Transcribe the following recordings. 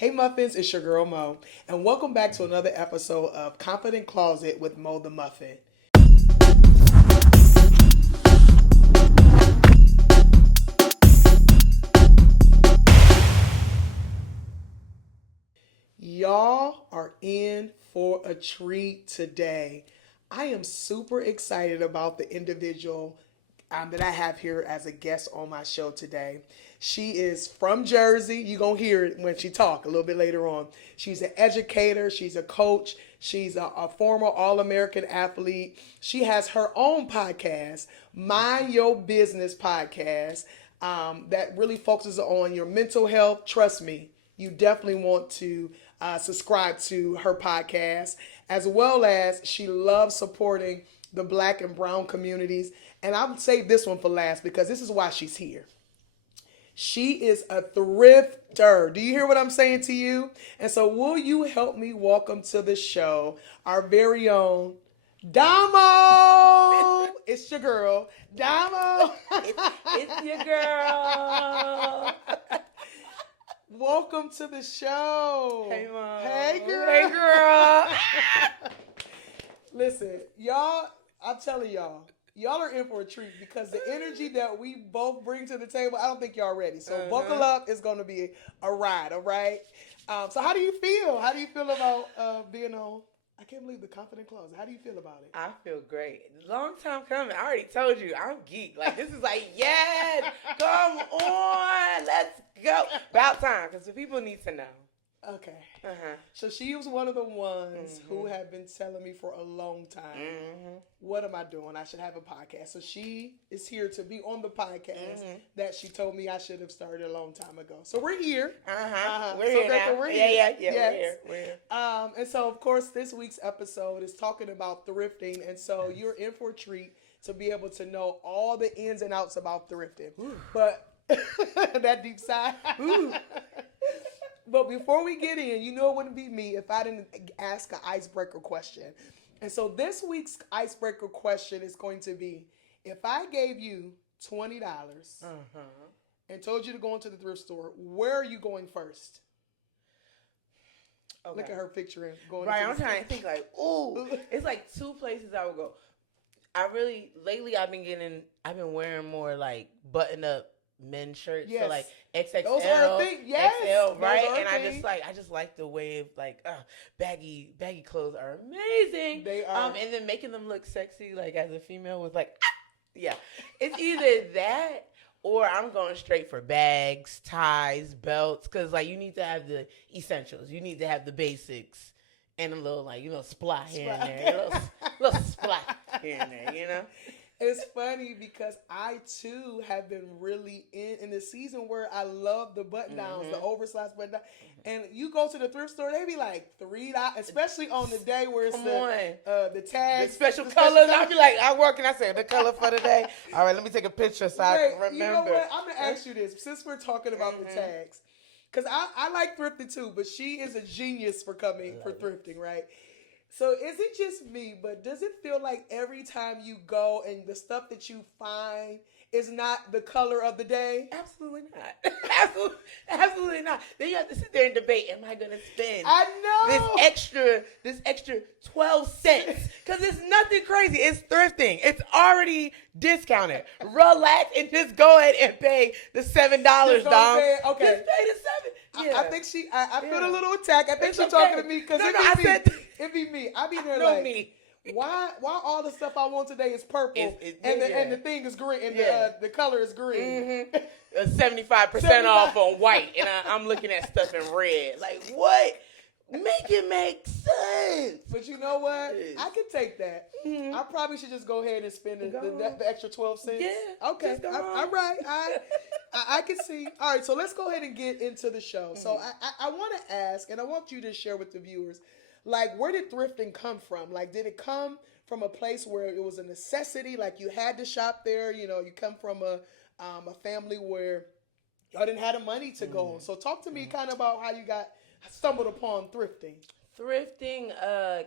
Hey Muffins, it's your girl Mo, and welcome back to another episode of Confident Closet with Mo the Muffin. Y'all are in for a treat today. I am super excited about the individual that I have here as a guest on my show today. She is from Jersey. You're going to hear it when she talk a little bit later on. She's an educator. She's a coach. She's a former All-American athlete. She has her own podcast, Mind Your Business Podcast, that really focuses on your mental health. Trust me, you definitely want to subscribe to her podcast, as well as she loves supporting the Black and brown communities. And I would save this one for last because this is why she's here. She is a thrifter. Do you hear what I'm saying to you? And so will you help me welcome to the show our very own Damo? It's your girl, Damo. It's your girl. Welcome to the show. Hey, Mom. Hey, girl. Hey, girl. Listen, y'all, I'm telling y'all are in for a treat because the energy that we both bring to the table, I don't think y'all ready. So buckle up. It's going to be a ride, all right? So how do you feel? How do you feel about being on, I can't believe the Confident Closet. How do you feel about it? I feel great. Long time coming. I already told you, I'm geek. Like, this is like, yes, come on. Let's go. About time, because the people need to know. Okay. So she was one of the ones who have been telling me for a long time, what am I doing? I should have a podcast. So she is here to be on the podcast that she told me I should have started a long time ago. So we're here. We're here now. We're here. Yes. We're here. And so, of course, this week's episode is talking about thrifting. And so you're in for a treat to be able to know all the ins and outs about thrifting. Ooh. But that deep sigh. But before we get in, you know it wouldn't be me if I didn't ask an icebreaker question. And so this week's icebreaker question is going to be, if I gave you $20 and told you to go into the thrift store, where are you going first? Okay. Look at her picturing going. Right, I'm trying to think like, ooh, it's like two places I would go. Lately I've been wearing more like button up men's shirts. Yes. So like XXL, those are a thing. Yes. XL, right? And I just like the way of like baggy clothes are amazing. They are. And then making them look sexy like as a female was like yeah. It's either that or I'm going straight for bags, ties, belts, cuz like you need to have the essentials. You need to have the basics and a little like, splat here and there. A little splat here and there, you know? It's funny because I too have been really in the season where I love the button downs, the oversized button down. And you go to the thrift store, they be like $3, especially on the day where it's the tags, the special colors. I'll be like, I work and I say the color for the day. All right, let me take a picture so I can remember. You know what? I'm gonna ask you this since we're talking about the tags, because I like thrifting too, but she is a genius for thrifting, right? So is it just me, but does it feel like every time you go and the stuff that you find is not the color of the day? Absolutely not. Absolutely not. Then you have to sit there and debate, am I going to spend this extra 12 cents? Because it's nothing crazy. It's thrifting. It's already discounted. Relax and just go ahead and pay the $7, Dom. Okay. Just pay the $7. Yeah. I think I feel a little attack. I think she's talking to me because it be me. I be there like, me. Why all the stuff I want today is purple and the thing is green and the color is green. 75% off on white and I'm looking at stuff in red. Like what? Make it make sense. But you know what? I can take that. I probably should just go ahead and spend the extra 12 cents. Yeah. Okay. All right. I can see. All right. So let's go ahead and get into the show. So I want to ask, and I want you to share with the viewers, like, where did thrifting come from? Like, did it come from a place where it was a necessity? Like, you had to shop there. You come from a family where y'all didn't have the money to go. So talk to me kind of about how you stumbled upon thrifting. Thrifting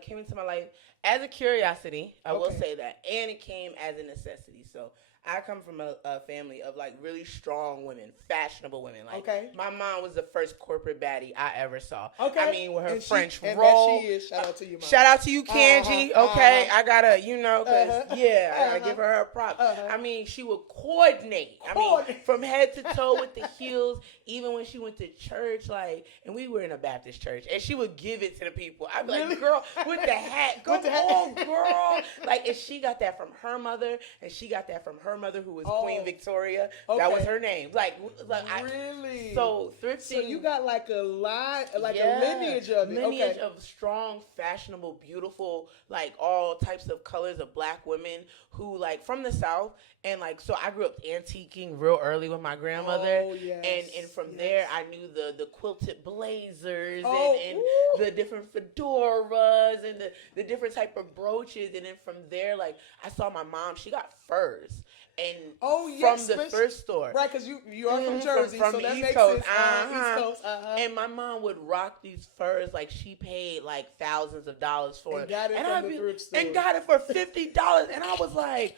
came into my life as a curiosity, I will say that, and it came as a necessity. So I come from a family of like really strong women, fashionable women. Like, okay. My mom was the first corporate baddie I ever saw. Okay. I mean, with her and French and roll. That she is. Shout out to you, mom. Shout out to you, Kanji. Okay, I gotta, cause I gotta give her a prop. I mean, she would coordinate. I mean, from head to toe with the heels. Even when she went to church, like, and we were in a Baptist church, and she would give it to the people. I'd be like, girl, with the hat, come on, girl. Like, and she got that from her mother, and she got that from her mother, who was Queen Victoria. Okay. That was her name. Like really? So thrifting. So you got like a line, like a lineage of it. Lineage of strong, fashionable, beautiful, like all types of colors of black women who, like, from the South. And like, so I grew up antiquing real early with my grandmother. Oh, yes. And from there, I knew the quilted blazers and the different fedoras and the different type of brooches. And then from there, like, I saw my mom, she got furs. And from the thrift store. Right, because you are from Jersey, from so the that East makes Coast. sense. East Coast. And my mom would rock these furs like she paid like thousands of dollars for and got it from the thrift store. And got it for $50. And I was like,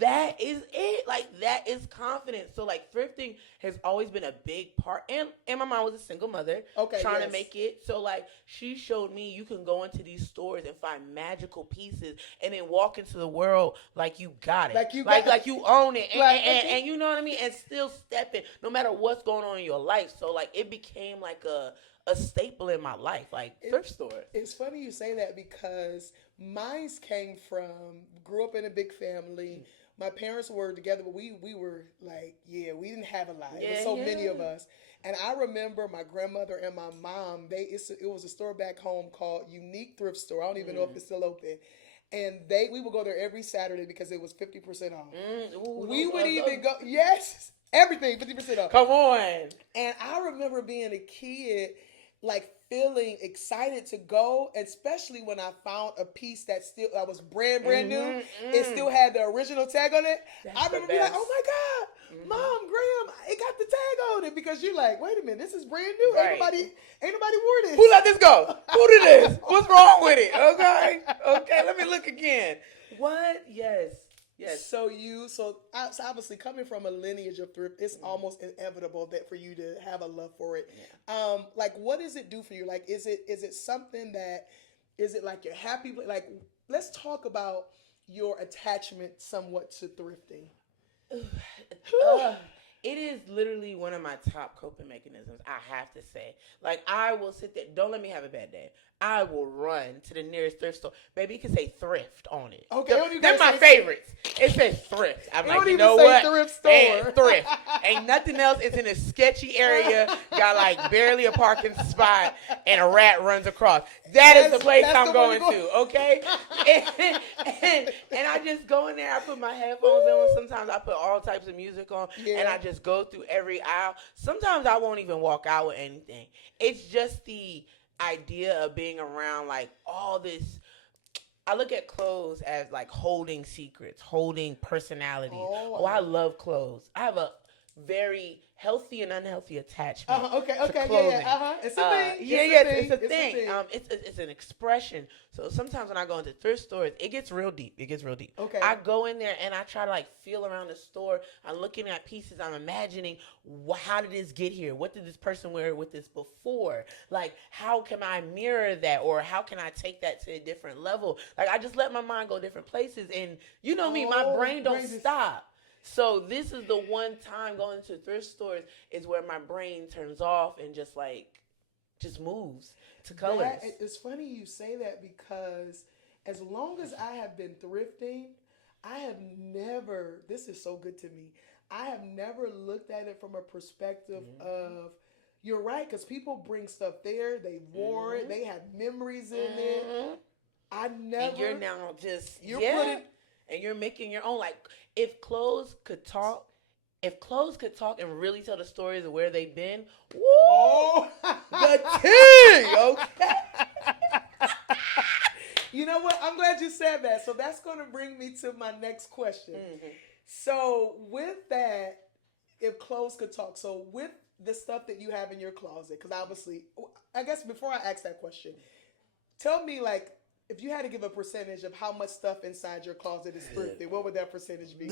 that is it. Like, that is confidence. So like, thrifting has always been a big part. And my mom was a single mother, trying to make it. So like, she showed me you can go into these stores and find magical pieces and then walk into the world like you got it. Like you own it. And you know what I mean? And still step in no matter what's going on in your life. So like, it became like a staple in my life, like thrift store. It's funny you say that because mine grew up in a big family. My parents were together, but we were like, we didn't have a lot. It was so many of us. And I remember my grandmother and my mom, it was a store back home called Unique Thrift Store. I don't even know if it's still open. And we would go there every Saturday because it was 50% off. We would even go, everything, 50% off. Come on. And I remember being a kid, like, feeling excited to go, especially when I found a piece that was brand new. It still had the original tag on it. I remember being like, oh my God, Mom, Graham, it got the tag on it, because you're like, wait a minute, this is brand new. Right. Ain't nobody wore this. Who let this go? Who did this? What's wrong with it? Okay, let me look again. What? Yes. So obviously coming from a lineage of thrift, it's almost inevitable that for you to have a love for it. Yeah. Like, what does it do for you? Like, is it something is it like you're happy? Like, let's talk about your attachment somewhat to thrifting. It is literally one of my top coping mechanisms, I have to say. Like, I will sit there. Don't let me have a bad day. I will run to the nearest thrift store. Baby, you can say thrift on it. Okay. They're my favorites. It says thrift. I'm like, you know what? Thrift store. Thrift. Ain't nothing else. It's in a sketchy area. Got like barely a parking spot, and a rat runs across. That's the place I'm going to. Okay. And I just go in there. I put my headphones on. Sometimes I put all types of music on, and I just go through every aisle. Sometimes I won't even walk out with anything. It's just the idea of being around like all this. I look at clothes as like holding secrets, holding personalities. I love clothes. I have a very healthy and unhealthy attachment to clothing. It's a thing. It's a thing. It's an expression. So sometimes when I go into thrift stores, it gets real deep. Okay. I go in there and I try to like feel around the store. I'm looking at pieces. I'm imagining, how did this get here? What did this person wear with this before? Like, how can I mirror that, or how can I take that to a different level? Like, I just let my mind go different places, and you know me, my brain don't stop. So this is the one time going to thrift stores is where my brain turns off and just moves to colors. It's funny you say that, because as long as I have been thrifting, I have never, this is so good to me, I have never looked at it from a perspective of, you're right, because people bring stuff there, they wore it, they have memories in it. I never. And you're now just, and you're making your own. Like, if clothes could talk and really tell the stories of where they've been, the tea, okay? You know what? I'm glad you said that. So that's going to bring me to my next question. So with that, if clothes could talk, so with the stuff that you have in your closet, because obviously, I guess before I ask that question, tell me, like, If you had to give a percentage of how much stuff inside your closet is thrifted, what would that percentage be?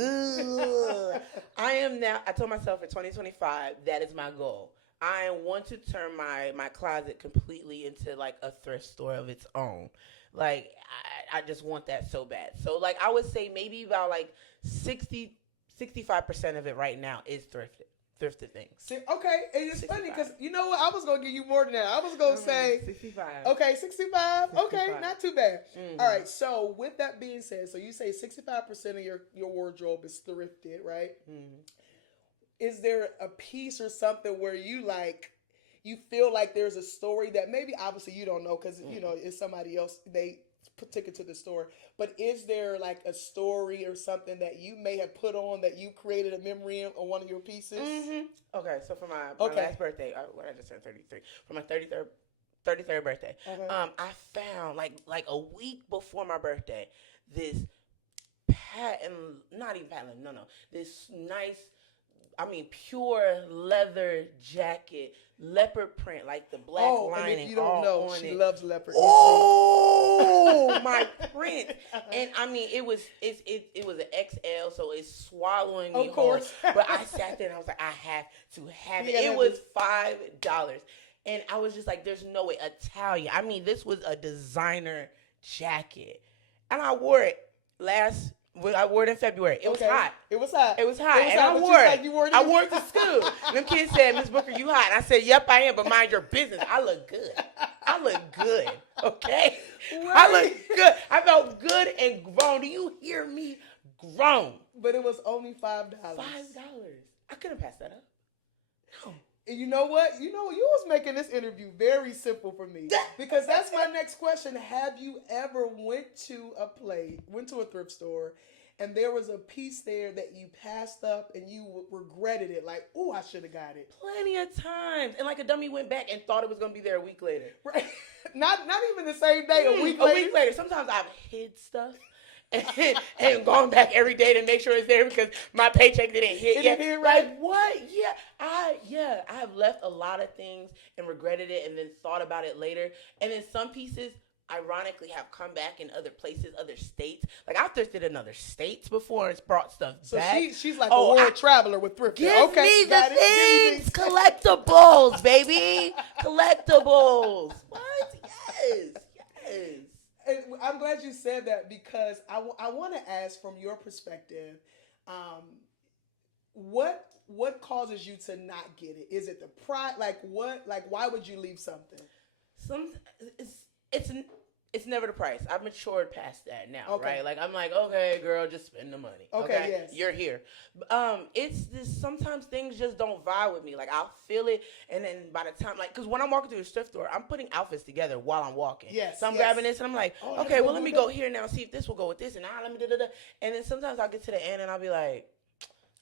I told myself in 2025, that is my goal. I want to turn my closet completely into like a thrift store of its own. Like, I just want that so bad. So, like, I would say maybe about like 65% of it right now is thrifted things. Okay, and it's 65. Funny because you know what? I was going to give you more than that. I was going to say 65. Okay, 65. Okay, not too bad. Mm-hmm. All right, so with that being said, so you say 65% of your wardrobe is thrifted, right? Mm-hmm. Is there a piece or something where you feel like there's a story that maybe obviously you don't know because, you know, it's somebody else, they took it to the store, but is there like a story or something that you may have put on that you created a memory on one of your pieces? Mm-hmm. Okay, so for my last birthday, I just turned 33. For my 33rd birthday, I found like a week before my birthday, this this nice, pure leather jacket, leopard print, like the black lining. And if you don't know, she loves leopard. Oh, my print! And it was an XL, so it's swallowing me. Of course. Whole. But I sat there and I was like, I have to have it. It was $5, and I was just like, there's no way. Italian. This was a designer jacket, and I wore it I wore it in February. It was hot. It was hot. And I wore it. I wore it to school. And them kids said, Miss Booker, you hot. And I said, yep, I am, but mind your business. I look good. Okay? Right. I look good. I felt good and grown. Do you hear me? Grown. But it was only $5. $5. I couldn't pass that up. No. And you know what? You was making this interview very simple for me because that's my next question. Have you ever went to a thrift store, and there was a piece there that you passed up and you regretted it? Like, oh, I should have got it. Plenty of times. And like a dummy went back and thought it was going to be there a week later. Right. Not even the same day, a week later. Sometimes I've hid stuff. and gone back every day to make sure it's there because my paycheck didn't hit yet. Right? Like, what? Yeah. I have left a lot of things and regretted it and then thought about it later. And then some pieces, ironically, have come back in other places, other states. Like, I've thrifted in other states before and brought stuff back. So she's like a world traveler with thrifting. Give me the things. Collectibles, baby. Collectibles. What? Yes. And I'm glad you said that because I want to ask from your perspective, what causes you to not get it? Is it the pride? Why would you leave something? It's never the price. I've matured past that now, right? Like, I'm like, okay, girl, just spend the money. Okay, yes. You're here. It's this, sometimes things just don't vibe with me. Like, I'll feel it, and then by the time, like, because when I'm walking through the thrift store, I'm putting outfits together while I'm walking. Yes. So I'm grabbing this, and I'm like, okay, well, let me go here now and see if this will go with this, and let me da-da-da. And then sometimes I'll get to the end, and I'll be like,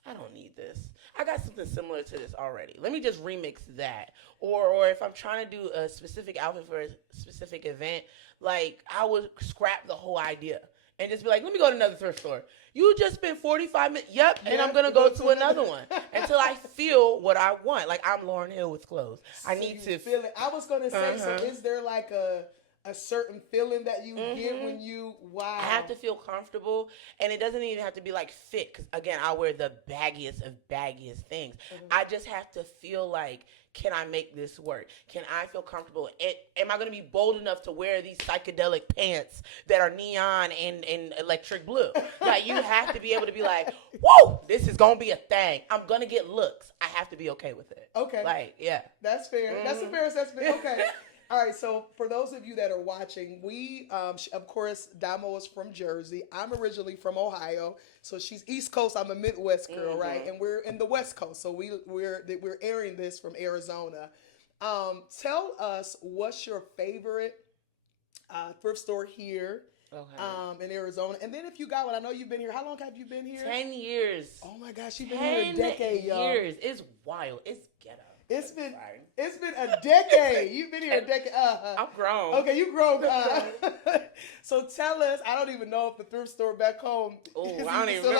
I don't need this. I got something similar to this already. Let me just remix that. Or if I'm trying to do a specific outfit for a specific event, like, I would scrap the whole idea and just be like, let me go to another thrift store. You just spent 45 minutes. Yep. And I'm going to go to another one until I feel what I want. Like, I'm Lauryn Hill with clothes. I need to feel it. I was going to say, so is there like a certain feeling that you get when you, wow. I have to feel comfortable, and it doesn't even have to be like fit, because again, I wear the baggiest of baggiest things. I just have to feel like, can I make this work? Can I feel comfortable? Am I going to be bold enough to wear these psychedelic pants that are neon and electric blue? Like, you have to be able to be like, whoa, this is going to be a thing. I'm going to get looks. I have to be okay with it. Okay. Like, yeah. That's fair. That's a fair assessment. Okay. All right, so for those of you that are watching, we, of course, Damo is from Jersey. I'm originally from Ohio, so she's East Coast. I'm a Midwest girl, right? And we're in the West Coast, so we're airing this from Arizona. Tell us what's your favorite thrift store here in Arizona, and then if you got one, I know you've been here. How long have you been here? 10 years. Oh my gosh, you've been here a decade, y'all. 10 years. It's wild. It's ghetto. It's been a decade. You've been here a decade. I'm grown. Okay, you grown. So tell us. I don't even know if the thrift store back home. Oh, I don't even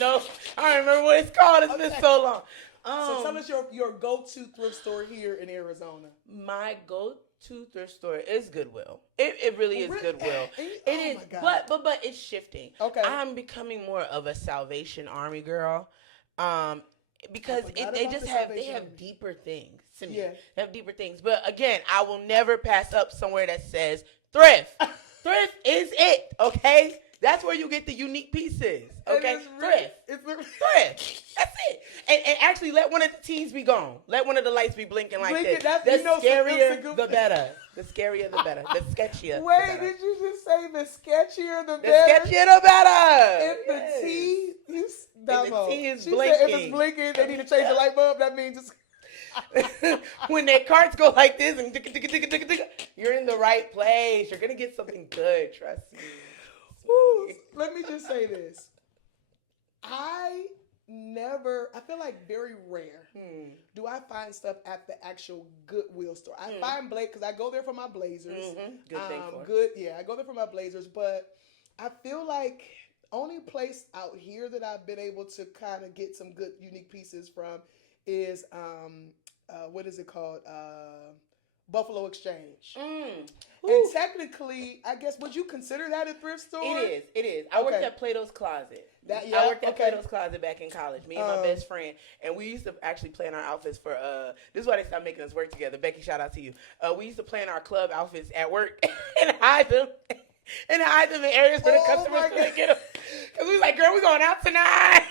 know. I don't remember what it's called. It's been so long. So tell us your go-to thrift store here in Arizona. My go-to thrift store is Goodwill. It really is Goodwill. It is, but it's shifting. Okay. I'm becoming more of a Salvation Army girl. Because they have deeper things to me. Yeah. They have deeper things. But again, I will never pass up somewhere that says thrift. Thrift is it, okay? That's where you get the unique pieces, okay? Thrift. Thrift. That's it. And actually, let one of the teens be gone. Let one of the lights be blinking like this. The scarier, the better. The scarier, the better. The sketchier. Wait, did you just say the sketchier, the better? The sketchier, the better. If the T is blinking. Said if it's blinking, they need to change the light bulb. That means it's... When their carts go like this and you're in the right place. You're going to get something good. Trust me. Let me just say this. I feel like very rare do I find stuff at the actual Goodwill store. I find because I go there for my blazers. Mm-hmm. Good thing for I go there for my blazers, but I feel like only place out here that I've been able to kind of get some good unique pieces from is what is it called? Buffalo Exchange. And technically, I guess, would you consider that a thrift store? It is. I worked at Plato's Closet. I worked at Plato's Closet back in college. Me and my best friend. And we used to actually plan our outfits for, this is why they stopped making us work together. Becky, shout out to you. We used to plan our club outfits at work and hide them. And hide them in areas where the customers couldn't get them. Because we was like, girl, we going out tonight.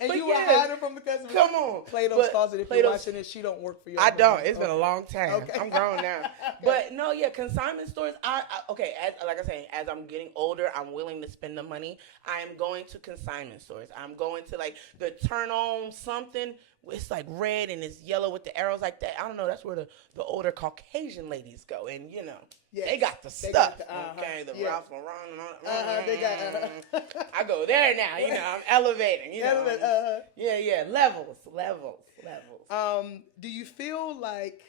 And but you were hiding from the customers. Come on. Plato's Closet, if you're watching this, she don't work for you. I don't. It's been a long time. Okay. I'm grown now. But no, consignment stores, like I say, as I'm getting older, I'm willing to spend the money. I am going to consignment stores. I'm going to like the turn on something. It's like red and it's yellow with the arrows like that. I don't know. That's where the older Caucasian ladies go. And, they got the stuff. The Ralph Lauren and all that. They got I go there now. I'm elevating. Levels. Do you feel like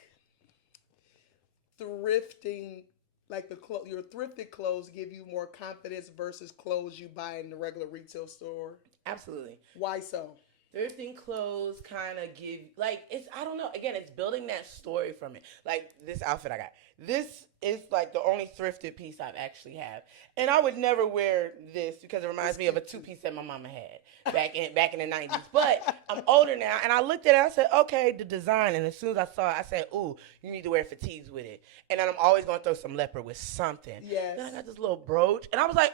thrifting, like your thrifted clothes give you more confidence versus clothes you buy in the regular retail store? Absolutely. Why so? Thrifting clothes kind of give, I don't know. Again, it's building that story from it. Like this outfit I got. This is like the only thrifted piece I've actually have. And I would never wear this because it reminds me of a two-piece that my mama had back in the 90s. But I'm older now, and I looked at it and I said, okay, the design. And as soon as I saw it, I said, ooh, you need to wear fatigues with it. And then I'm always going to throw some leopard with something. Yes. Then I got this little brooch, and I was like,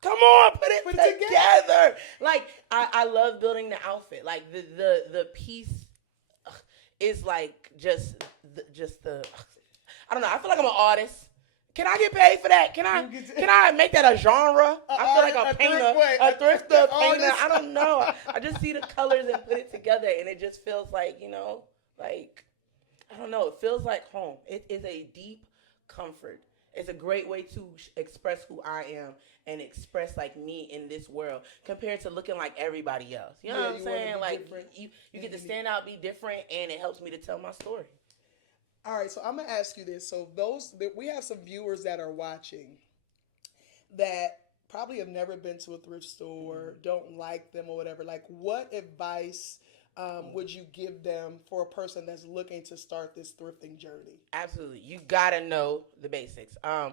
come on, put it together. Like, I love building the outfit. Like, the piece is like just the I don't know. I feel like I'm an artist. Can I get paid for that? Can I make that a genre? I feel like a painter, a thrifter painter. I don't know. I just see the colors and put it together, and it just feels like, like, I don't know. It feels like home. It is a deep comfort. It's a great way to express who I am and express like me in this world compared to looking like everybody else. You know what I'm saying? Like you get to stand out, be different, and it helps me to tell my story. All right, so I'm gonna ask you this. So we have some viewers that are watching that probably have never been to a thrift store, don't like them or whatever. Like, what advice would you give them for a person that's looking to start this thrifting journey? Absolutely. You gotta know the basics. I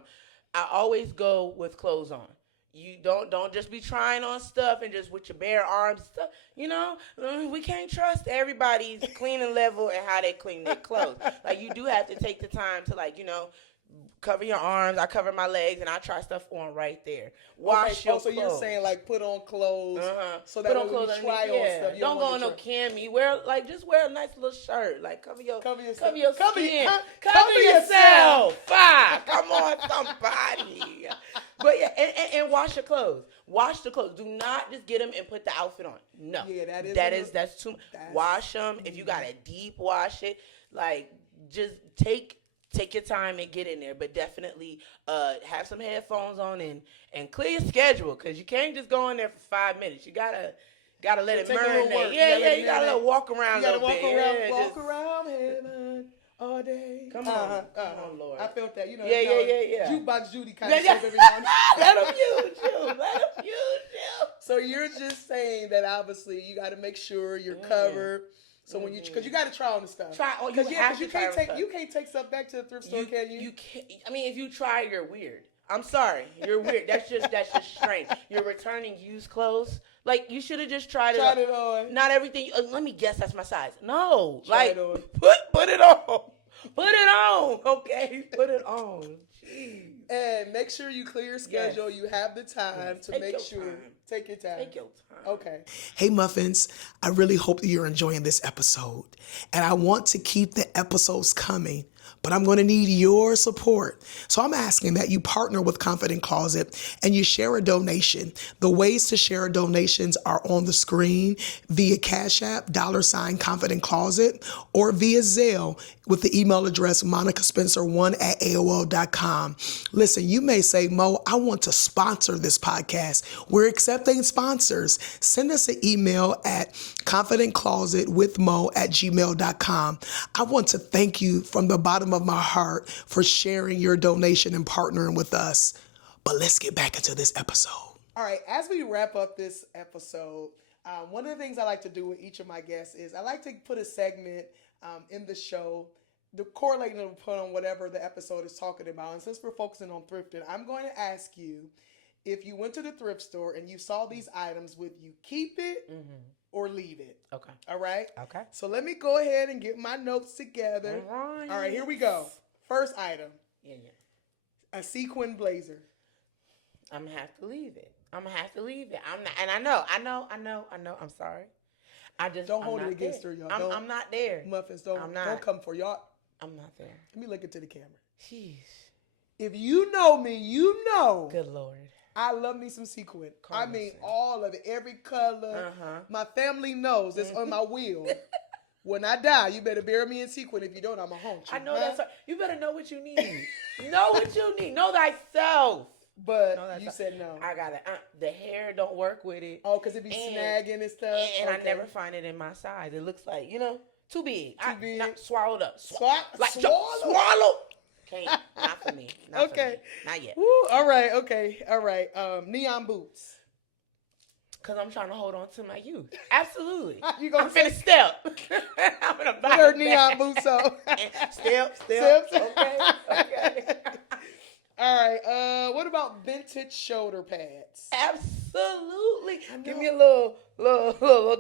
always go with clothes on. You don't just be trying on stuff and just with your bare arms and stuff. We can't trust everybody's cleaning level and how they clean their clothes. Like, you do have to take the time to cover your arms. I cover my legs and I try stuff on right there. Wash your clothes. So you're saying like put on clothes so that when you try on stuff, you don't go on no cami. Just wear a nice little shirt. Like cover your skin. Cover yourself. Come on, somebody. But and wash your clothes. Wash the clothes. Do not just get them and put the outfit on. No. Yeah, that's too much. Wash them. If you got to deep wash it, like just take your time and get in there, but definitely have some headphones on and clear your schedule, because you can't just go in there for 5 minutes. You gotta let it marinate. You gotta walk around a little bit. Walk around heaven all day. Come on, Lord. I felt that. Yeah. Jukebox Judy kind of stuff every now and then. Let them use you. So you're just saying that obviously you got to make sure you're covered So when because you got to try on the stuff. You can't take stuff back to the thrift store, can you? You can't. I mean, if you try, you're weird. I'm sorry, you're weird. That's just strange. You're returning used clothes. Like you should have just tried it on. Not everything. Let me guess, that's my size. No, try it on. Put it on. Put it on. Okay, put it on. Jeez. And make sure you clear your schedule. Yes. You have the time to make sure. Take your time. Take your time. Okay. Hey, Muffins. I really hope that you're enjoying this episode. And I want to keep the episodes coming, but I'm going to need your support. So I'm asking that you partner with Confident Closet and you share a donation. The ways to share donations are on the screen via Cash App, $Confident Closet, or via Zelle with the email address monicaspencer1@aol.com. Listen, you may say, Mo, I want to sponsor this podcast. We're accepting sponsors. Send us an email at confidentclosetwithmo@gmail.com. I want to thank you from the bottom of my heart for sharing your donation and partnering with us. But let's get back into this episode. All right, as we wrap up this episode, one of the things I like to do with each of my guests is I like to put a segment in the show, the correlating to put on whatever the episode is talking about. And since we're focusing on thrifting, I'm going to ask you, if you went to the thrift store and you saw these items, would you keep it or leave it? Okay. All right? Okay. So let me go ahead and get my notes together. All right, here we go. First item. Yeah. A sequin blazer. I'm going to have to leave it. I'm not, and I know. I'm sorry. Don't hold it against her, y'all. I'm not there. Muffins, don't come for y'all. I'm not there. Let me look into the camera. Jeez. If you know me, you know. Good Lord. I love me some sequin. I mean, all of it, every color. My family knows it's on my wheel. When I die, you better bury me in sequin. If you don't, I'm going to haunt you. I know that's right. You better know what you need. Know what you need. Know thyself. But you said no. I got it. The hair don't work with it. Oh, because it be snagging and stuff. And I never find it in my size. It looks like, too big. Too big. Not swallowed up. Swallow. Can't. Not for me. Not for me. Not yet. Woo, all right. Okay. All right. Neon boots. Because I'm trying to hold on to my youth. Absolutely. I'm finna step. I'm finna buy her neon boots on. Steps. Okay. All right. What about vintage shoulder pads? Absolutely. Give me a little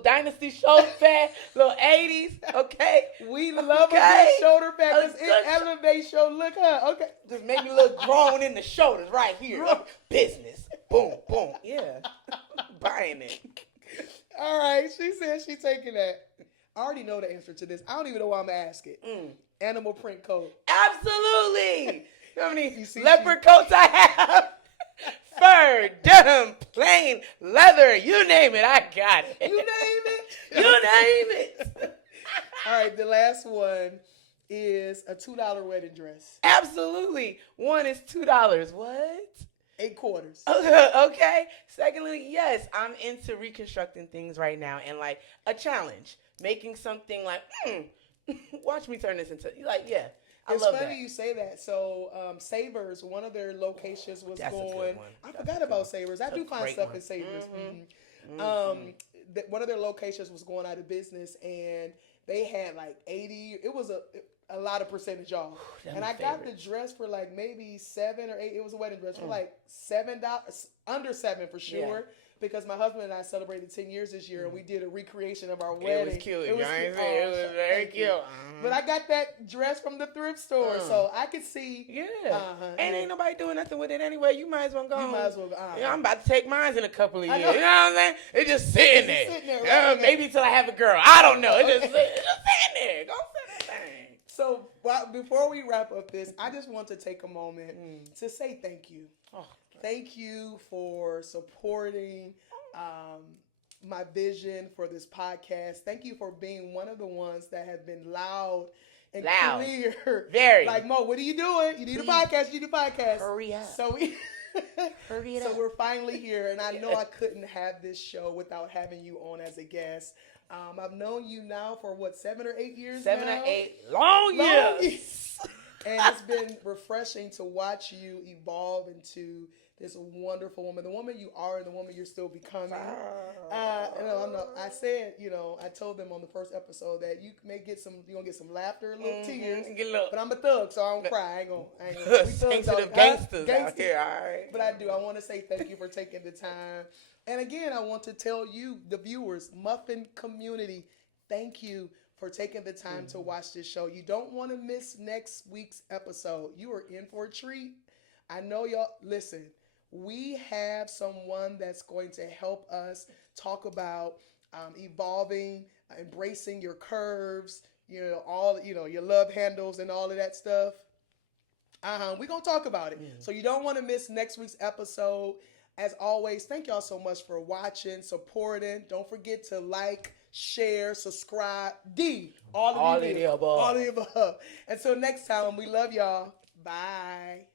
dynasty shoulder pad, little 80s. Okay. We love a good shoulder pad because it elevates your look. Okay. Just make me look grown in the shoulders right here. Business. Boom, boom. Yeah. Buying it. All right. She said she's taking that. I already know the answer to this. I don't even know why I'm asking. Animal print coat. Absolutely. How many leopard coats I have? Fur, denim, plain, leather, you name it, I got it. You name it? You name it. All right, the last one is a $2 wedding dress. Absolutely. One is $2. What? 8/4. Okay. Secondly, yes, I'm into reconstructing things right now and like a challenge. Making something like, watch me turn this into, yeah. It's funny you say that. So, Savers, one of their locations was going. I forgot about Savers. I do find stuff at Savers. One of their locations was going out of business, and they had like 80. It was a lot of percentage off. And I got the dress for like maybe $7 or $8. It was a wedding dress for like $7, under $7 for sure. Yeah. Because my husband and I celebrated 10 years this year, and we did a recreation of our wedding. It was cute. It was very cute. But I got that dress from the thrift store, so I could see. Yeah. And ain't nobody doing nothing with it anyway. You might as well go. You might as well go. I'm about to take mine in a couple of years. You know what I'm saying? It's just sitting there. Maybe until I have a girl. I don't know. It's just sitting there. Go sit that thing. So before we wrap up this, I just want to take a moment to say thank you. Thank you for supporting my vision for this podcast. Thank you for being one of the ones that have been loud and clear. Very. Like, Mo, what are you doing? You need a podcast. You need a podcast. Hurry up. Hurry it up. So we're finally here, and I know I couldn't have this show without having you on as a guest. I've known you now for 7 or 8 years 7 now? or 8 long years. And it's been refreshing to watch you evolve into this wonderful woman, the woman you are and the woman you're still becoming. I said, I told them on the first episode that you're gonna get some laughter, little tears, but I'm a thug, so I don't cry. I ain't gonna we sensitive gangsters out here, all right. But I want to say thank you for taking the time. And again, I want to tell you, the viewers, Muffin community, thank you for taking the time to watch this show. You don't want to miss next week's episode. You are in for a treat. I know y'all, listen, we have someone that's going to help us talk about evolving, embracing your curves, your love handles and all of that stuff. We're going to talk about it. So you don't want to miss next week's episode. As always, thank y'all so much for watching, supporting. Don't forget to like, share, subscribe. All of the above. Until next time, we love y'all. Bye.